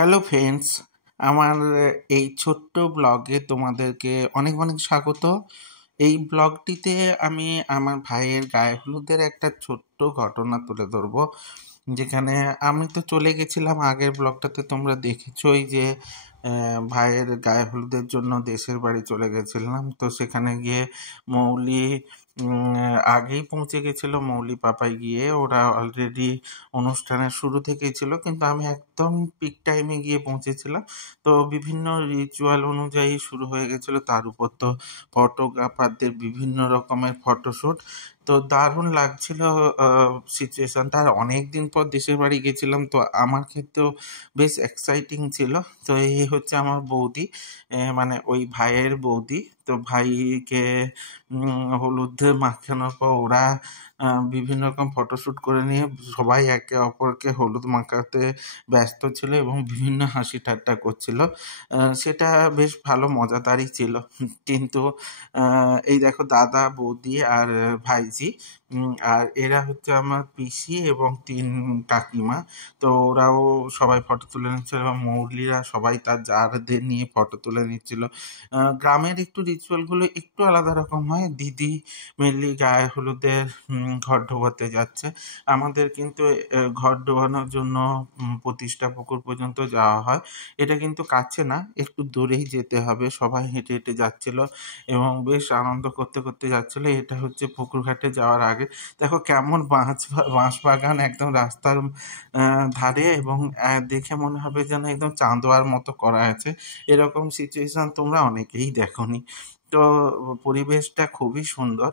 Hello friends, আমার এই ছোট্ট ব্লগে তোমাদেরকে অনেক অনেক স্বাগত। এই ব্লগটিতে আমি আমার ভাইয়ের গায়ে হলুদের একটা ছোট্ট ঘটনা তুলে ধরবো, যেখানে আমি তো চলে গেছিলাম। আগের ব্লগটাতে তোমরা দেখেছোই যে ভাইয়ের গায়ে হলুদের জন্য দেশের বাড়ি চলে গেছিলাম। তো সেখানে গিয়ে মৌলি আগেই পৌঁছে গেছিলো। মৌলি পাপাই গিয়ে ওরা অলরেডি অনুষ্ঠানের শুরু থেকেই ছিল, কিন্তু আমি একদম পিক টাইমে গিয়ে পৌঁছেছিলাম। তো বিভিন্ন রিচুয়াল অনুযায়ী শুরু হয়ে গেছিলো, তার উপর তো ফটোগ্রাফারদের বিভিন্ন রকমের ফটোশ্যুট। তো দারুণ লাগছিল সিচুয়েশানটা। আর অনেক দিন পর দেশের বাড়ি গেছিলাম, তো আমার ক্ষেত্রেও বেশ এক্সাইটিং ছিল। তো এই হচ্ছে আমার বৌদি, মানে ওই ভাইয়ের বৌদি। তো ভাইকে হলুদ মাখানোর পর ওরা বিভিন্ন রকম ফটোশ্যুট করে নিয়ে সবাই একে অপরকে হলুদ মাখাতে ব্যস্ত ছিল এবং বিভিন্ন হাসি ঠাট্টা করছিল। সেটা বেশ ভালো মজাদারই ছিল। কিন্তু এই দেখো দাদা, বৌদি আর ভাইজি, আর এরা হচ্ছে আমার পিসি এবং 3 কাকিমা। তো ওরাও সবাই ফটো তুলে নিচ্ছিল এবং মৌলিরা সবাই তার জারদের নিয়ে ফটো তুলে নিচ্ছিল। গ্রামের একটু রিচুয়ালগুলো একটু আলাদা রকম হয়। দিদি মেনলি গায়ে হলুদের ঘর ডোবাতে যাচ্ছে। আমাদের কিন্তু ঘর ডোবানোর জন্য প্রতিষ্ঠা পুকুর পর্যন্ত যাওয়া হয়। এটা কিন্তু কাছে না, একটু দূরেই যেতে হবে। সবাই হেঁটে হেঁটে যাচ্ছিল এবং বেশ আনন্দ করতে করতে যাচ্ছিল। এটা হচ্ছে পুকুর ঘাটে যাওয়ার আগে। দেখো কেমন বাঁশ বাগান একদম রাস্তার ধারে, এবং দেখে মনে হবে যেন একদম চাঁদোয়ার মতো করা আছে। এরকম সিচুয়েশন তোমরা অনেকেই দেখোনি। তো পরিবেশটা খুবই সুন্দর,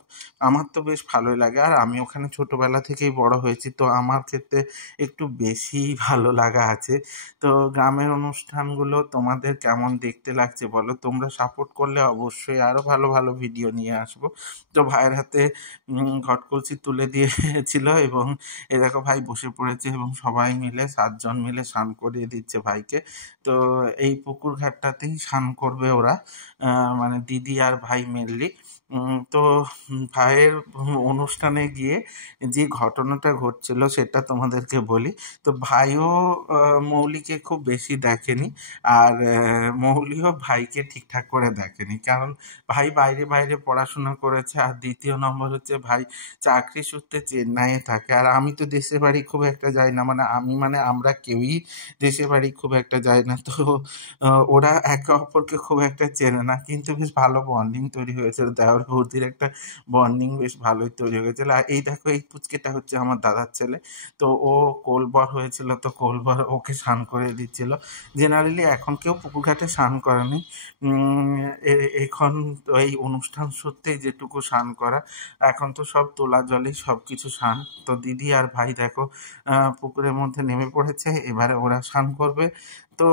আমার তো বেশ ভালোই লাগে। আর আমি ওখানে ছোটোবেলা থেকেই বড় হয়েছি, তো আমার ক্ষেত্রে একটু বেশি ভালো লাগা আছে। তো গ্রামের অনুষ্ঠানগুলো তোমাদের কেমন দেখতে লাগছে বলো। তোমরা সাপোর্ট করলে অবশ্যই আরও ভালো ভালো ভিডিও নিয়ে আসবো। তো ভাইয়ের হাতে ঘটকলসি তুলে দিয়েছিল এবং এ দেখো ভাই বসে পড়েছে এবং সবাই মিলে 7 জন মিলে স্নান করিয়ে দিচ্ছে ভাইকে। তো এই পুকুর ঘাটটাতেই স্নান করবে ওরা, মানে দিদি আর ভাই মেনলি। তো ভাইয়ের অনুষ্ঠানে গিয়ে যে ঘটনাটা ঘটছিল সেটা তোমাদেরকে বলি। তো ভাইও মৌলিকে খুব বেশি দেখেনি, আর মৌলিও ভাইকে ঠিকঠাক করে দেখেনি, কারণ ভাই বাইরে বাইরে পড়াশোনা করেছে। আর দ্বিতীয় নম্বর হচ্ছে ভাই চাকরি সূত্রে চেন্নাইয়ে থাকে, আর আমি তো দেশের বাড়ি খুব একটা যাই না। মানে আমরা কেউই দেশের বাড়ি খুব একটা যাই না। তো ওরা একে অপরকে খুব একটা চেনে না, কিন্তু বেশ ভালো বন্ডিং তৈরি হয়েছিল। দেওর বৌদির একটা বন্ডিং বেশ ভালোই তৈরি হয়ে গেছিলো। আর এই দেখো এই পুচকেটা হচ্ছে আমার দাদার ছেলে। তো ও কোলবর হয়েছিল, তো কোলবর ওকে স্নান করে দিচ্ছিল। জেনারেলি এখন কেউ পুকুর ঘাটে স্নান করেনি, এখন এই অনুষ্ঠান সূত্রেই যেটুকু স্নান করা। এখন তো সব তোলা জলেই সব কিছু স্নান। তো দিদি আর ভাই দেখো পুকুরের মধ্যে নেমে পড়েছে, এবারে ওরা স্নান করবে। তো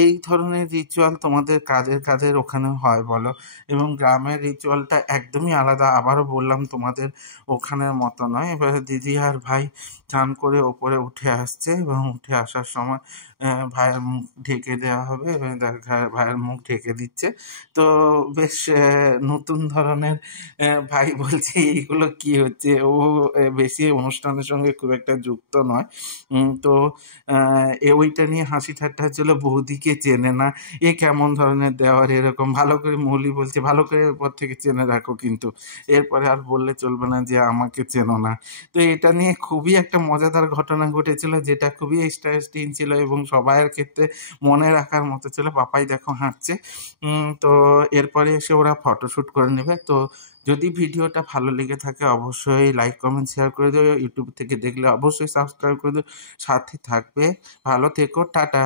এই ধরনের রিচুয়াল তোমাদের কাদের কাদের ওখানে হয় বলো। এবং গ্রামের রিচুয়ালটা একদমই আলাদা, আবারও বললাম তোমাদের ওখানের মতো নয়। এবারে দিদি আর ভাই স্নান করে ওপরে উঠে আসছে এবং উঠে আসার সময় ভাইয়ের মুখ ঢেকে দেওয়া হবে এবং ভাইয়ের মুখ ঢেকে দিচ্ছে। তো বেশ নতুন ধরনের। ভাই বলছে এইগুলো কি হচ্ছে, ও বেশি অনুষ্ঠানের সঙ্গে খুব একটা যুক্ত নয়। তো ওইটা নিয়ে হাসি ঠাট্টা হচ্ছিল, বৌদিকে চেনে না, এ কেমন ধরনের দেওয়ার এরকম। ভালো করে মৌলি বলছে ভালো করে এরপর থেকে চেনে রাখো, কিন্তু এরপরে আর বললে চলবে না যে আমাকে চেনো না। তো এটা নিয়ে খুবই একটা মজাদার ঘটনা ঘটেছিল, যেটা খুবই ইন্টারেস্টিং ছিল এবং সবাইয়ের ক্ষেত্রে মনে রাখার মতো ছিল। পাপাই দেখো হাঁটছে। তো এরপরে এসে ওরা ফটোশ্যুট করে নেবে। তো যদি ভিডিওটা ভালো লেগে থাকে অবশ্যই লাইক কমেন্ট শেয়ার করে দেবে। ইউটিউব থেকে দেখলে অবশ্যই সাবস্ক্রাইব করে দেবে, সাথে থাকবে। ভালো থেকো, টাটা।